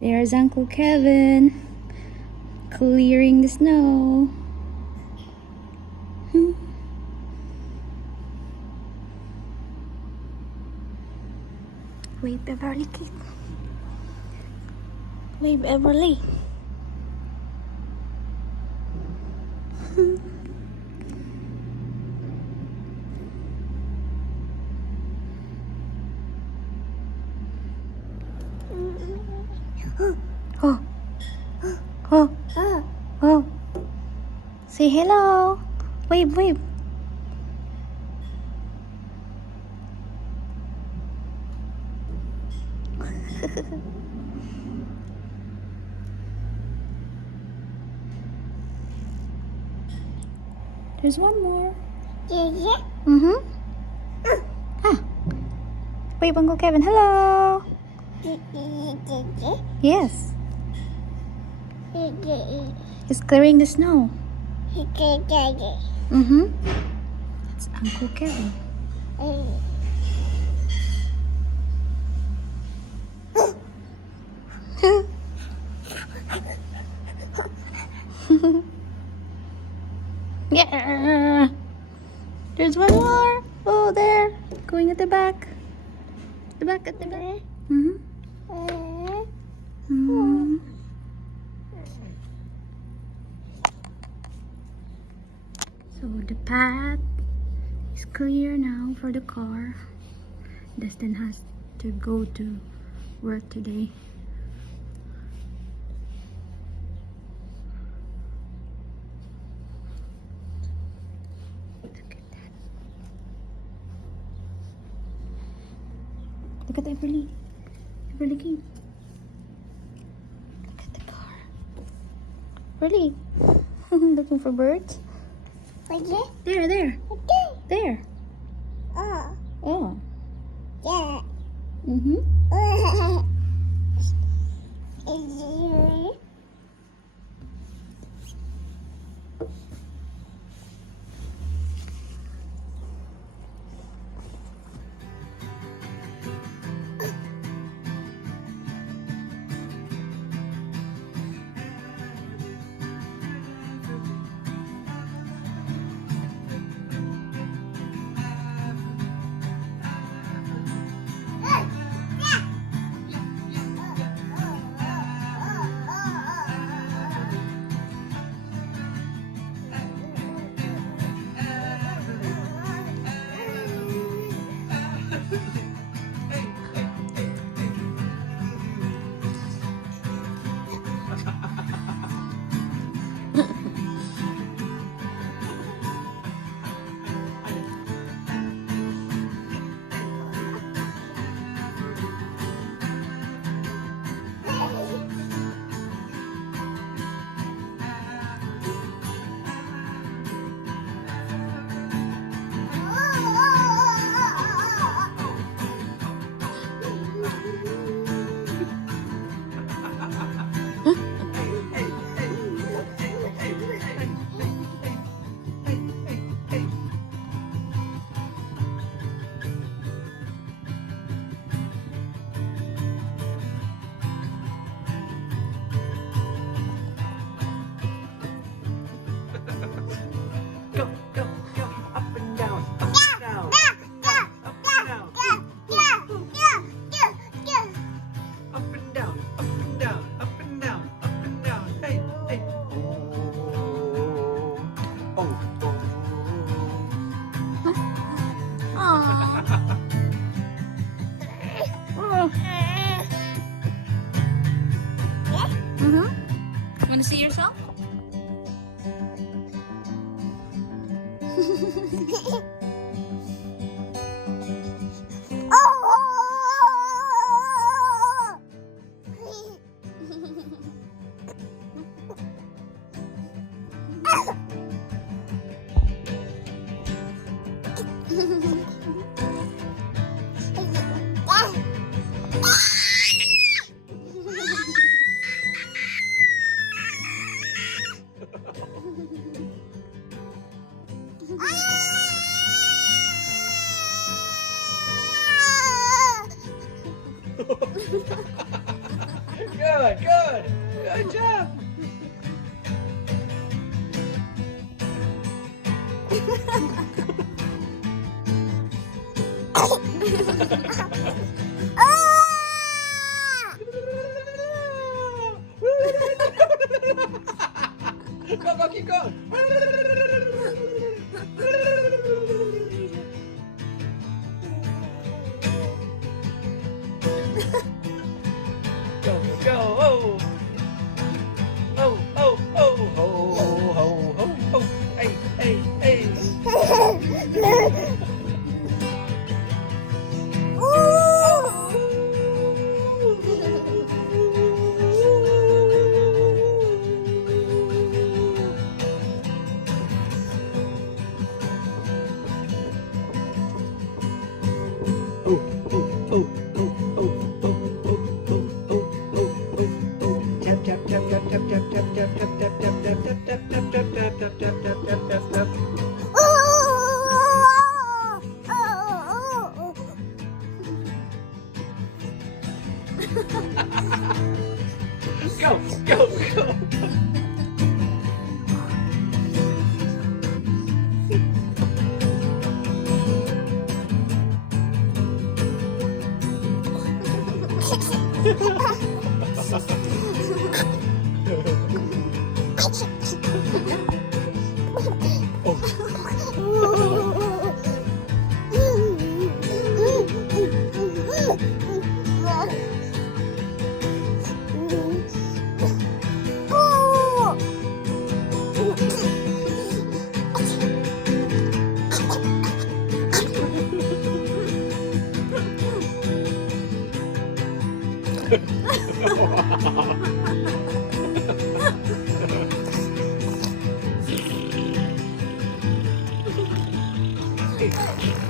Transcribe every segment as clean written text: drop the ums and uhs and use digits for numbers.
There's Uncle Kevin clearing the snow. Wave Beverly Kid. Wave Beverly. Oh. Oh. Oh. Say hello. Wave, wave. There's one more. Mm-hmm. Ah. Wave, Uncle Kevin. Hello. Yes. He's clearing the snow. Mm-hmm. It's Uncle Kevin. Yeah. There's one more. Oh, there. Going at the back. The back at the back. Mm-hmm. Mm-hmm. So the path is clear now for the car. Dustin has to go to work today. Look at that. Look at Everly. Everly King. Look at the car. Really? Looking for birds? There, there. There. Oh. Yeah. Mm-hmm. Go, go, go, up and down, up and down, up and down, up and down, up and down, up and down, up and down, up and down, hey, hey. Oh, oh, Mm-hmm. Want to see yourself? Good. Good job. Go, keep going. Go, go, oh. Oh, oh, oh, ho, ho, ho, ho. Hey, hey, hey. Go, go, go.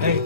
Hey.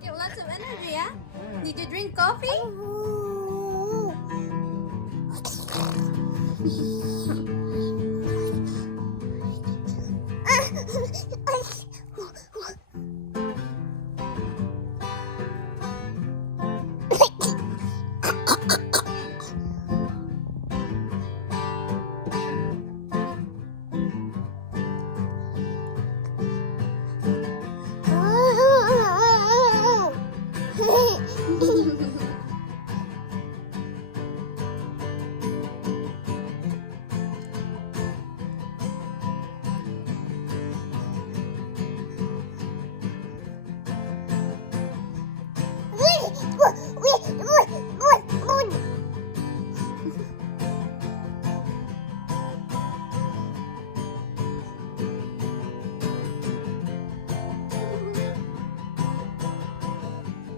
You have lots of energy, yeah? Did you drink coffee?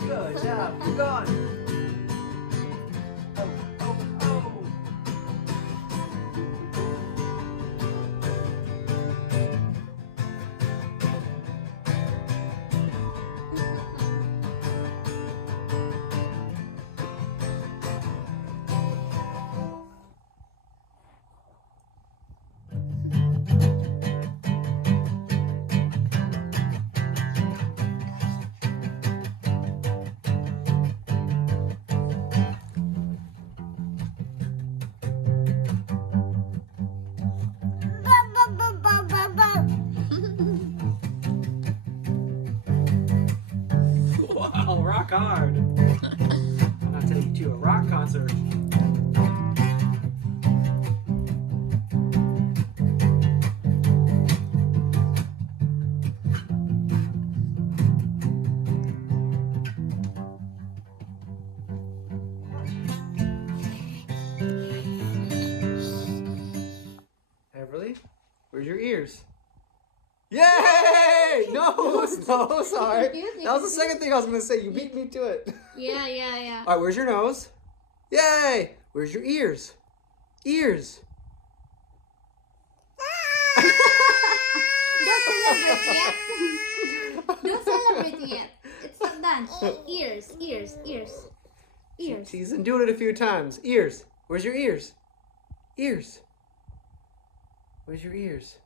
Good job. Keep going. Oh, oh, oh. Wow, rock hard. I'm not taking you to a rock concert. Beverly, where's your ears? Yay! No Nose. Nose. All right. Confusing, That was the second thing I was going to say. You beat me to it. Yeah. All right, where's your nose? Yay! Where's your ears? Ears. Don't celebrate yet. Don't celebrate yet. It's not done. Ears. She's been doing it a few times. Ears. Where's your ears? Ears. Where's your ears?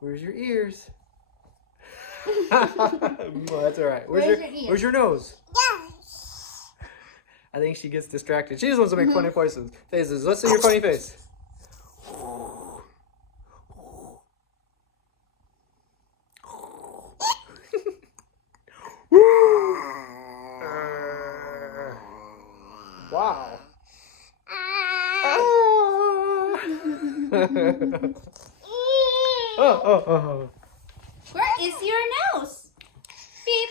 Where's your ears? Well, that's all right. Where's your nose? I think she gets distracted. She just wants to make funny faces. Let's see your funny face. Wow. Oh. Where is your nose? Beep.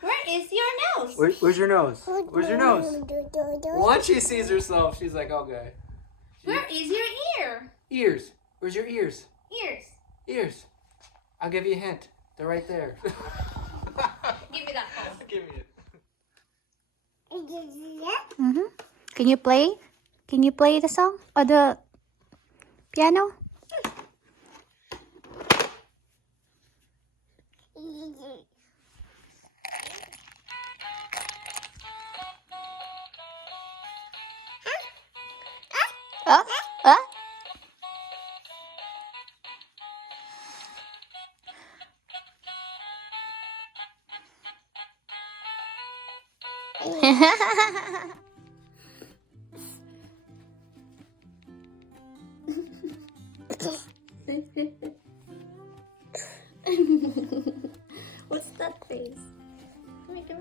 Where is your nose? Where's your nose? Where's your nose? Once she sees herself, she's like, okay. Where is your ear? Ears. Where's your ears? Ears. Ears. I'll give you a hint. They're right there. Give me that phone. Give me it. Mm-hmm. Can you play? Can you play the song or the piano? What's that face? Come here.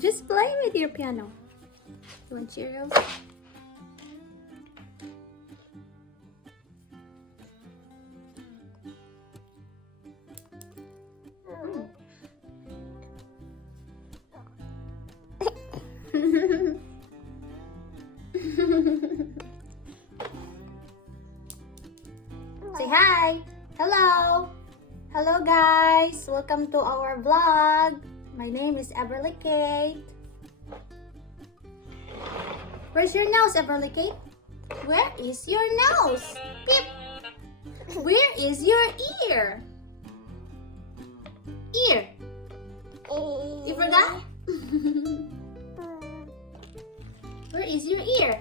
Just play with your piano. You want Cheerios? Say hi. Hello. Hello guys. Welcome to our vlog. My name is Everly Kate. Where's your nose, Everly Kate? Where is your nose? Beep. Where is your ear? Ear. You forgot? Where is your ear?